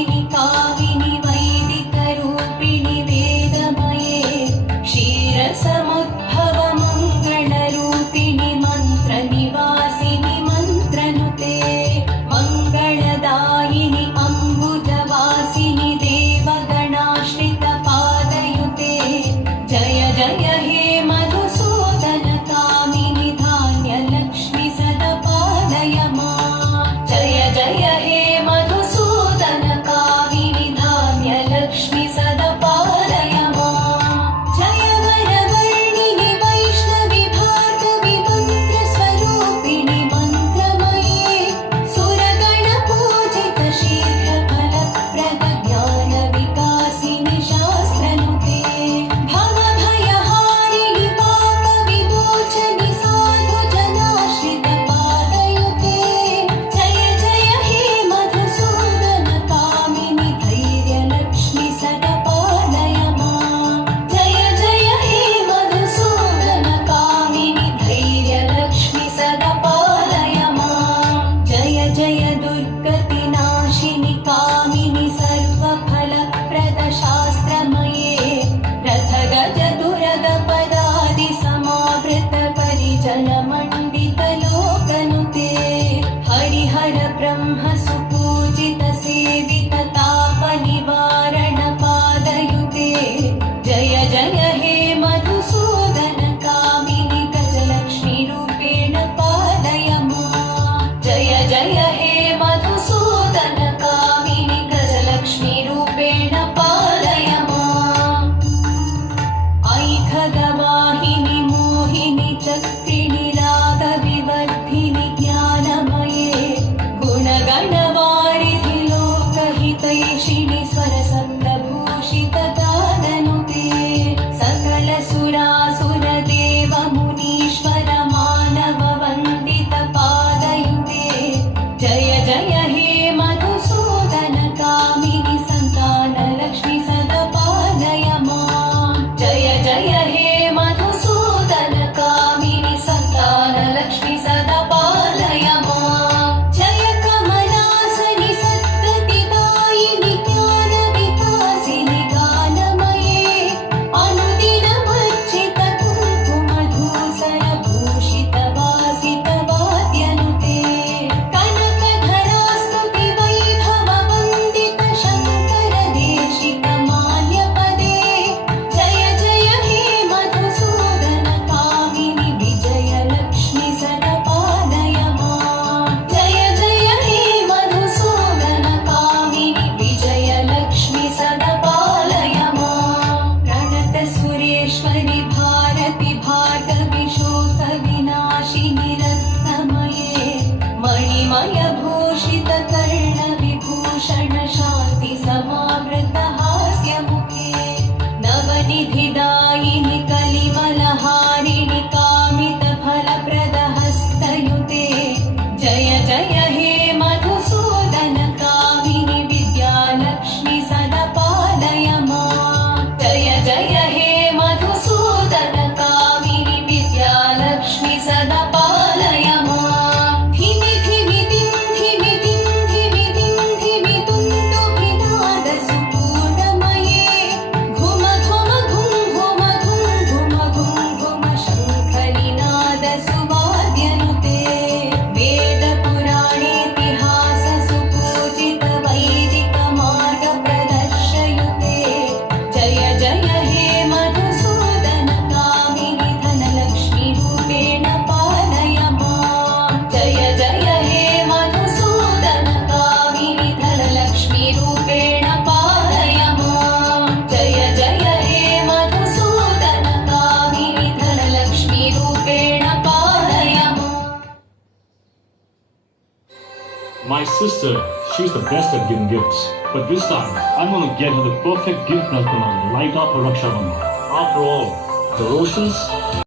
वासिनि कामिनि वैदिकरूपिणि वेदमये क्षीरसमुद्भव मङ्गलरूपिणि मन्त्रनिवासिनि मन्त्रनुते मङ्गलदायिनि अम्बुजवासिनि देवगणाश्रितपादयुते जय जय हे मधुसूदन कामिनि धान्यलक्ष्मि सदपालय मां जय जय हे मधुसूदन कामिनि धान्यलक्ष्मि सदपालय मां जय वरवर्णिनि वैष्णवि भार्गवि मन्त्रस्वरूपिणि मन्त्रमये सुरगणपूजित शीघ्रफलप्रद ज्ञानविकासिनि शास्त्रनुते भवभयहारिणि पापविमोचनि साधुजनाश्रितपादयुते जय जय हे मधुसूदन कामिनि धैर्यलक्ष्मि सदपालय मां जय जय हे मधुसूदन कामिनि धैर्यलक्ष्मि सदपालय मां जय जय दुर्गतिनाशिनि कामिनि सर्वफलप्रद शास्त्रमये रथगजदुरगपदादि समावृत परिजनमण्डित लोकनुते हरिहर ब्रह्म सुपूजित सेवित तापनिवारण पादयुते जय जय हे मधुसूदन कामिनि गजलक्ष्मी रूपेण पालय मां जय जय हे मधुसूदन कामिनि गजलक्ष्मी रूपेण पालय मां ऐखगवाहिनि मोहिनि चक्रिणि रागविवर्धिनि ज्ञानमये गुणगणवारिधि लोकहितैषिणि स्वरसप्तभूषित गाननुते सकलसुरासुर देव मुनीश्वर मानव वन्दित पादयुते जय जय हे मधुसूदन कामिनि सन्तानलक्ष्मि सदपालय मां जय जय हे मधुसूदन कामिनि सन्तानलक्ष्मि सदपालय मां जय कमलासनि सद्गतिदायिनि ज्ञानविकासिनि गानमये अनुदिनमर्चित कुङ्कुमधूसरभूषित वासित वाद्यनुते कनकधरास्तुति वैभववन्दित शङ्कर देशिक मान्यपदे जय जय हे मधुसूदन कामिनि विजयलक्ष्मि सदपालय मां जय जय हे मधुसूदन कामिनि विजयलक्ष्मि सदपालय मां प्रणत सुरेश्वरि भारति भार्गवि शोकविनाशिनि रत्नमये मणिमय भूषित कर्णविभूषण शान्ति समावृत हास्यमुखे नवनिधिदायिनि कलिमलहारिणि कामित फलप्रद हस्तयुते जय जय हे मधुसूदन कामिनि विद्यालक्ष्मि सदपालय मां जय जय हे मधुसूदन कामिनि विद्यालक्ष्मि सदपालय मां धिमि धिमि दिं धिमि दिं धिमि दिं धिमि तुन्दुभिनाद सुपूर्णमये घुम घुम घुं घुम घुं घुम घुं घुम शङ्खनिनाद सुवाद्यनुते वेदपुराणेतिहास सुपूजित वैदिक मार्ग प्रदर्शयुते जय जय हे मधुसूदन कामिनि धनलक्ष्मी रूपेण पालय मां जय जय हे मधुसूदन कामिनि धनलक्ष्मी रूपेण पालय मां जय जय हे मधुसूदन कामिनि धनलक्ष्मी रूपेण पालय मां My sister, she's the best at giving gifts. But this time, I'm gonna get her the perfect gift that will light up her Raksha Bandhan. After all, the roses